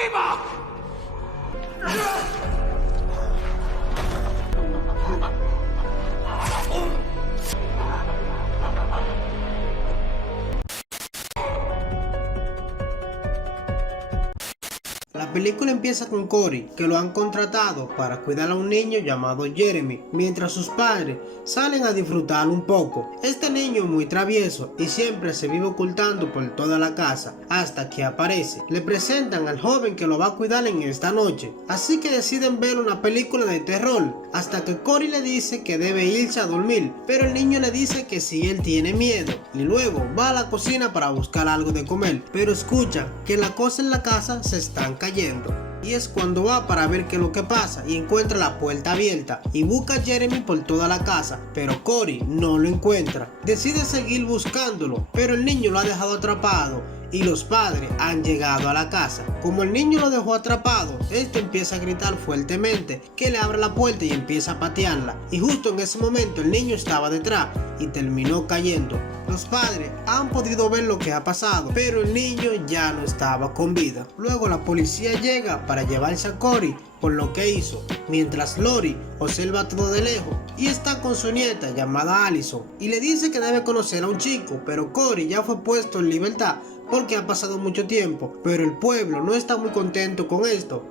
arriba! La película empieza con Cory, que lo han contratado para cuidar a un niño llamado Jeremy, mientras sus padres salen a disfrutar un poco. Este niño es muy travieso y siempre se vive ocultando por toda la casa, hasta que aparece. Le presentan al joven que lo va a cuidar en esta noche, así que deciden ver una película de terror, hasta que Cory le dice que debe irse a dormir, pero el niño le dice que si él tiene miedo, y luego va a la cocina para buscar algo de comer, pero escucha que las cosas en la casa se están cayendo. Y es cuando va para ver qué es lo que pasa y encuentra la puerta abierta y busca a Jeremy por toda la casa, pero Cory no lo encuentra. Decide seguir buscándolo, pero el niño lo ha dejado atrapado y los padres han llegado a la casa. Como el niño lo dejó atrapado, este empieza a gritar fuertemente que le abre la puerta y empieza a patearla, y justo en ese momento el niño estaba detrás y terminó cayendo. Los padres han podido ver lo que ha pasado, pero el niño ya no estaba con vida. Luego la policía llega para llevarse a Cory por lo que hizo, mientras Lori observa todo de lejos y está con su nieta llamada Allison y le dice que debe conocer a un chico, pero Cory ya fue puesto en libertad porque ha pasado mucho tiempo, pero el pueblo no está muy contento con esto,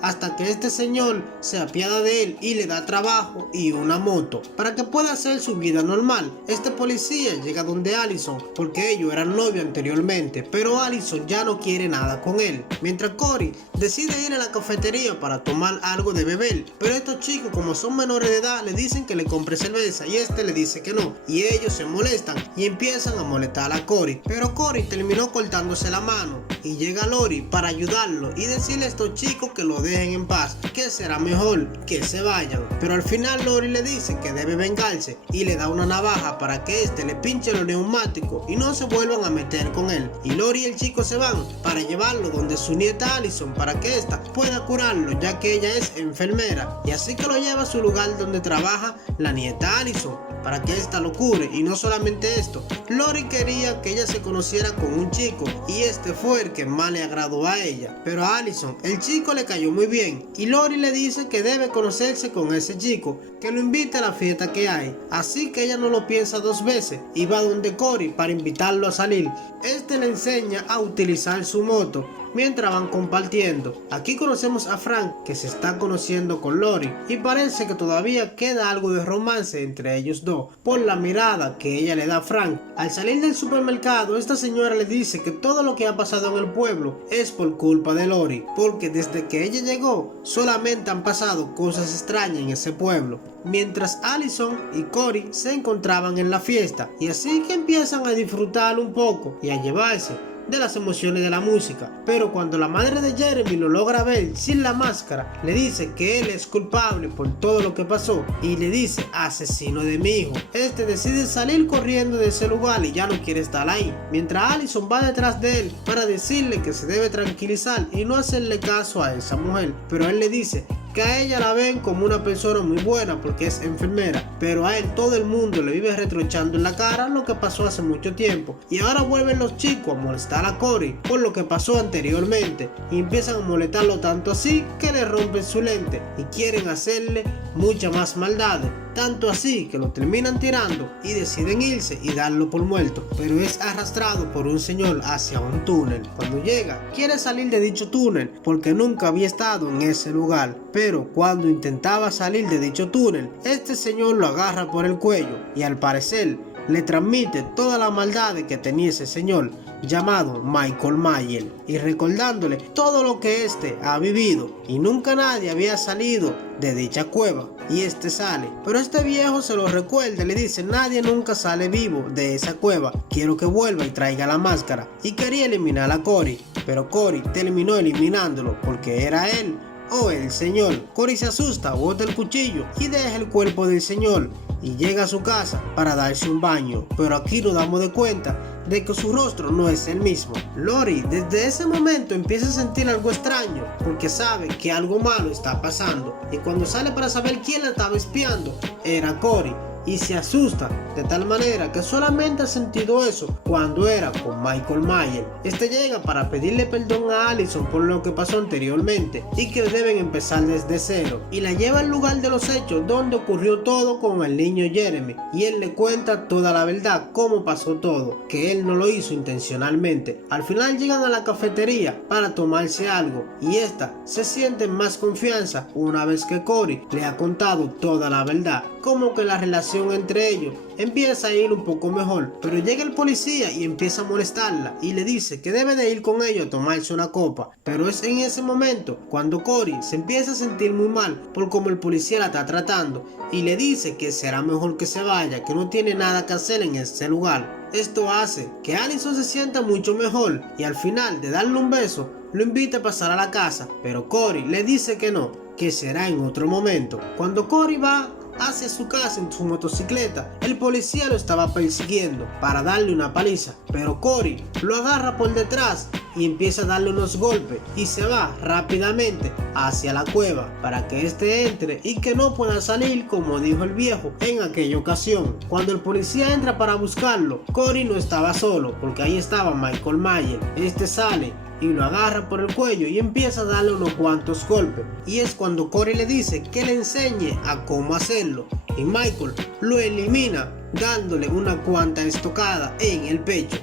hasta que este señor se apiada de él y le da trabajo y una moto para que pueda hacer su vida normal. Este policía llega donde Allison porque ellos eran novios anteriormente, pero Allison ya no quiere nada con él, mientras Cory decide ir a la cafetería para tomar algo de beber, pero estos chicos, como son menores de edad, le dicen que le compre cerveza y este le dice que no, y ellos se molestan y empiezan a molestar a Cory, pero Cory terminó cortándose la mano y llega Lori para ayudarlo y decirle a estos chicos que lo dejen en paz, que será mejor que se vayan, pero al final Lori le dice que debe vengarse y le da una navaja para que este le pinche los neumáticos y no se vuelvan a meter con él, y Lori y el chico se van para llevarlo donde su nieta Allison para que ésta pueda curarlo, ya que ella es enfermera, y así que lo lleva a su lugar donde trabaja la nieta Allison para que ésta lo cure. Y no solamente esto, Lori quería que ella se conociera con un chico y este fue el que más le agradó a ella, pero a Allison el chico le cayó muy bien y Lori le dice que debe conocerse con ese chico, que lo invite a la fiesta que hay, así que ella no lo piensa dos veces y va donde Cory para invitarlo a salir. Este le enseña a utilizar su moto mientras van compartiendo. Aquí conocemos a Frank, que se está conociendo con Lori y parece que todavía queda algo de romance entre ellos dos por la mirada que ella le da a Frank. Al salir del supermercado, esta señora le dice que todo lo que ha pasado en el pueblo es por culpa de Lori, porque desde que ella llegó solamente han pasado cosas extrañas en ese pueblo, mientras Allison y Cory se encontraban en la fiesta, y así que empiezan a disfrutar un poco y a llevarse de las emociones de la música. Pero cuando la madre de Jeremy lo logra ver sin la máscara, le dice que él es culpable por todo lo que pasó y le dice asesino de mi hijo. Este decide salir corriendo de ese lugar y ya no quiere estar ahí, mientras Allison va detrás de él para decirle que se debe tranquilizar y no hacerle caso a esa mujer, pero él le dice que a ella la ven como una persona muy buena porque es enfermera, pero a él todo el mundo le vive retrochando en la cara lo que pasó hace mucho tiempo, y ahora vuelven los chicos a molestar a Cory por lo que pasó anteriormente y empiezan a molestarlo tanto así que le rompen su lente y quieren hacerle muchas más maldades, tanto así que lo terminan tirando y deciden irse y darlo por muerto, pero es arrastrado por un señor hacia un túnel. Cuando llega, quiere salir de dicho túnel porque nunca había estado en ese lugar, pero cuando intentaba salir de dicho túnel, este señor lo agarra por el cuello y al parecer le transmite toda la maldad que tenía ese señor llamado Michael Myers, y recordándole todo lo que este ha vivido y nunca nadie había salido de dicha cueva, y este sale, pero este viejo se lo recuerda y le dice nadie nunca sale vivo de esa cueva, quiero que vuelva y traiga la máscara, y quería eliminar a Cory, pero Cory terminó eliminándolo porque era él o el señor. Cory se asusta, bota el cuchillo y deja el cuerpo del señor y llega a su casa para darse un baño, pero aquí nos damos de cuenta de que su rostro no es el mismo. Lori desde ese momento empieza a sentir algo extraño porque sabe que algo malo está pasando, y cuando sale para saber quién la estaba espiando era Cory, y se asusta de tal manera que solamente ha sentido eso cuando era con Michael Myers. Este llega para pedirle perdón a Allison por lo que pasó anteriormente y que deben empezar desde cero, y la lleva al lugar de los hechos donde ocurrió todo con el niño Jeremy, y él le cuenta toda la verdad, cómo pasó todo, que él no lo hizo intencionalmente. Al final llegan a la cafetería para tomarse algo y esta se siente en más confianza una vez que Corey le ha contado toda la verdad, como que la relación entre ellos empieza a ir un poco mejor, pero llega el policía y empieza a molestarla y le dice que debe de ir con ellos a tomarse una copa, pero es en ese momento cuando Corey se empieza a sentir muy mal por cómo el policía la está tratando y le dice que será mejor que se vaya, que no tiene nada que hacer en este lugar. Esto hace que Allison se sienta mucho mejor y al final de darle un beso lo invita a pasar a la casa, pero Corey le dice que no, que será en otro momento. Cuando Corey va hacia su casa en su motocicleta, el policía lo estaba persiguiendo para darle una paliza, pero Corey lo agarra por detrás y empieza a darle unos golpes y se va rápidamente hacia la cueva para que éste entre y que no pueda salir, como dijo el viejo en aquella ocasión. Cuando el policía entra para buscarlo, Corey no estaba solo porque ahí estaba Michael Myers. Este sale y lo agarra por el cuello y empieza a darle unos cuantos golpes, y es cuando Corey le dice que le enseñe a cómo hacerlo y Michael lo elimina dándole una cuanta estocada en el pecho.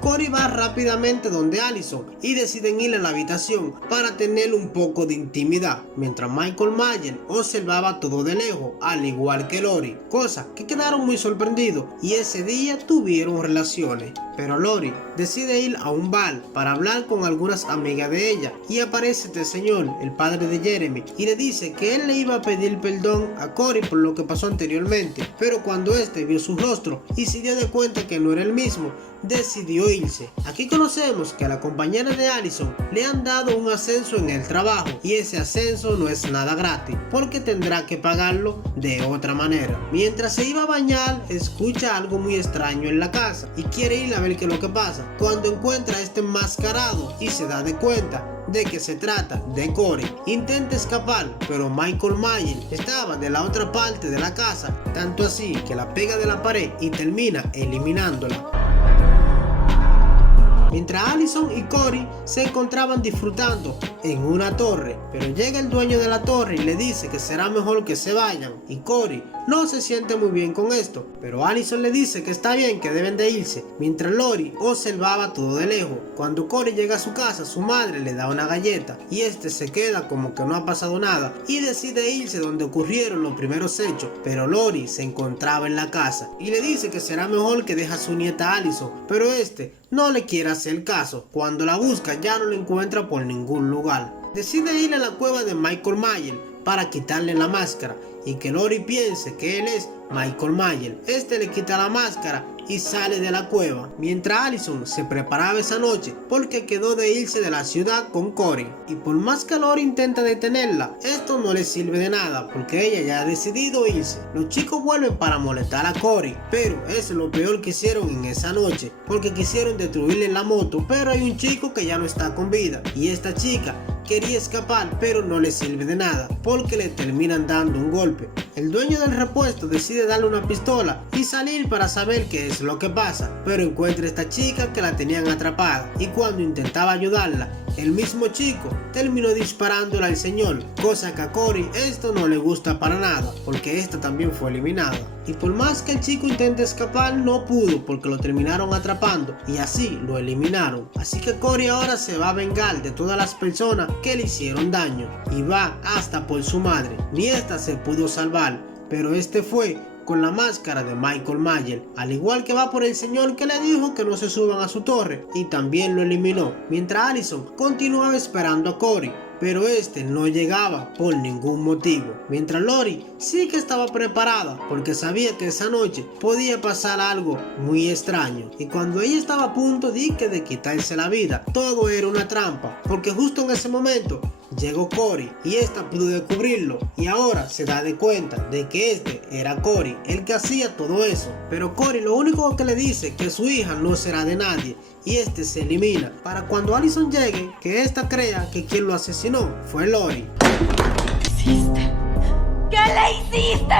Corey va rápidamente donde Allison y deciden ir a la habitación para tener un poco de intimidad, mientras Michael Myers observaba todo de lejos, al igual que Lori, cosa que quedaron muy sorprendidos y ese día tuvieron relaciones. Pero Lori decide ir a un bar para hablar con algunas amigas de ella y aparece este señor, el padre de Jeremy, y le dice que él le iba a pedir perdón a Corey por lo que pasó anteriormente, pero cuando este vio su rostro y se dio de cuenta que no era el mismo, decidió irse. Aquí conocemos que a la compañera de Allison le han dado un ascenso en el trabajo y ese ascenso no es nada gratis porque tendrá que pagarlo de otra manera. Mientras se iba a bañar, escucha algo muy extraño en la casa y quiere ir a ver qué es lo que pasa, cuando encuentra a este enmascarado y se da de cuenta de que se trata de Corey. Intenta escapar, pero Michael Myers estaba de la otra parte de la casa, tanto así que la pega de la pared y termina eliminándola. Mientras Allison y Corey se encontraban disfrutando en una torre, pero llega el dueño de la torre y le dice que será mejor que se vayan, y Corey no se siente muy bien con esto, pero Allison le dice que está bien, que deben de irse, mientras Lori observaba todo de lejos. Cuando Corey llega a su casa, su madre le da una galleta y este se queda como que no ha pasado nada y decide irse donde ocurrieron los primeros hechos, pero Lori se encontraba en la casa y le dice que será mejor que deje a su nieta Allison, pero este no le quiere hacer caso. Cuando la busca ya no la encuentra por ningún lugar. Decide ir a la cueva de Michael Myers para quitarle la máscara y que Lori piense que él es Michael Myers. Este le quita la máscara y sale de la cueva, mientras Allison se preparaba esa noche porque quedó de irse de la ciudad con Corey, y por más que Lori intenta detenerla, esto no le sirve de nada porque ella ya ha decidido irse. Los chicos vuelven para molestar a Corey, pero es lo peor que hicieron en esa noche porque quisieron destruirle la moto, pero hay un chico que ya no está con vida y esta chica quería escapar, pero no le sirve de nada porque le terminan dando un golpe. El dueño del repuesto decide darle una pistola y salir para saber qué es lo que pasa, pero encuentra a esta chica que la tenían atrapada y cuando intentaba ayudarla, el mismo chico terminó disparándole al señor, cosa que a Corey esto no le gusta para nada porque esta también fue eliminada. Y por más que el chico intente escapar, no pudo porque lo terminaron atrapando y así lo eliminaron. Así que Corey ahora se va a vengar de todas las personas que le hicieron daño y va hasta por su madre. Ni esta se pudo salvar, pero este fue con la máscara de Michael Myers, al igual que va por el señor que le dijo que no se suban a su torre y también lo eliminó, mientras Allison continuaba esperando a Corey, pero este no llegaba por ningún motivo, mientras Lori sí que estaba preparada porque sabía que esa noche podía pasar algo muy extraño, y cuando ella estaba a punto de quitarse la vida, todo era una trampa porque justo en ese momento llegó Cory y esta pudo descubrirlo y ahora se da de cuenta de que este era Cory, el que hacía todo eso. Pero Cory lo único que le dice que su hija no será de nadie y este se elimina para cuando Allison llegue que esta crea que quien lo asesinó fue Lori. ¿Qué le hiciste?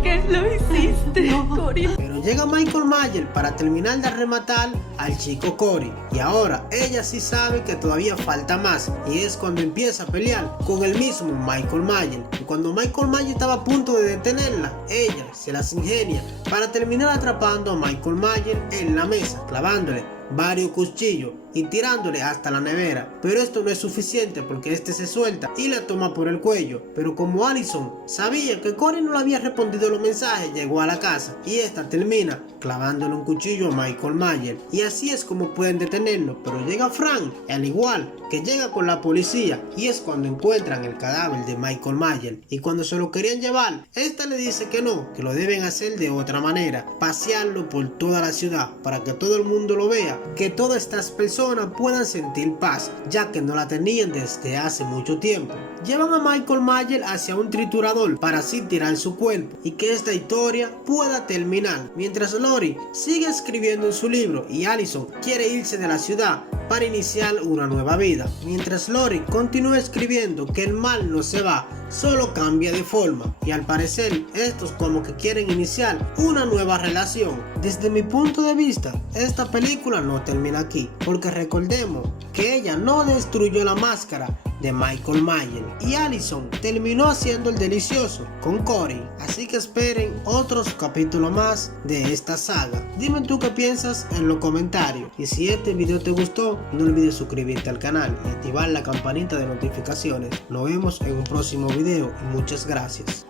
¿Qué lo hiciste, Cory? Pero llega Michael Myers para terminar de rematar al chico Cory y ahora ella sí sabe que todavía falta más y es cuando empieza a pelear con el mismo Michael Myers. Y cuando Michael Myers estaba a punto de detenerla, ella se las ingenia para terminar atrapando a Michael Myers en la mesa, clavándole varios cuchillos y tirándole hasta la nevera. Pero esto no es suficiente porque este se suelta y la toma por el cuello. Pero como Allison sabía que Cory no le había respondido los mensajes, llegó a la casa y esta termina clavándole un cuchillo a Michael Myers. Y así es como pueden detenerlo. Pero llega Frank, al igual que llega con la policía, y es cuando encuentran el cadáver de Michael Myers. Y cuando se lo querían llevar, esta le dice que no, que lo deben hacer de otra manera, pasearlo por toda la ciudad para que todo el mundo lo vea, que todas estas personas puedan sentir paz, ya que no la tenían desde hace mucho tiempo. Llevan a Michael Myers hacia un triturador para así tirar su cuerpo y que esta historia pueda terminar, mientras Lori sigue escribiendo en su libro y Allison quiere irse de la ciudad para iniciar una nueva vida. Mientras Lori continúa escribiendo que el mal no se va, solo cambia de forma y al parecer estos como que quieren iniciar una nueva relación. Desde mi punto de vista, esta película no termina aquí, porque recordemos que ella no destruyó la máscara de Michael Myers y Allison terminó haciendo el delicioso con Cory. Así que esperen otros capítulos más de esta saga. Dime tú qué piensas en los comentarios y si este video te gustó, no olvides suscribirte al canal y activar la campanita de notificaciones. Nos vemos en un próximo video y muchas gracias.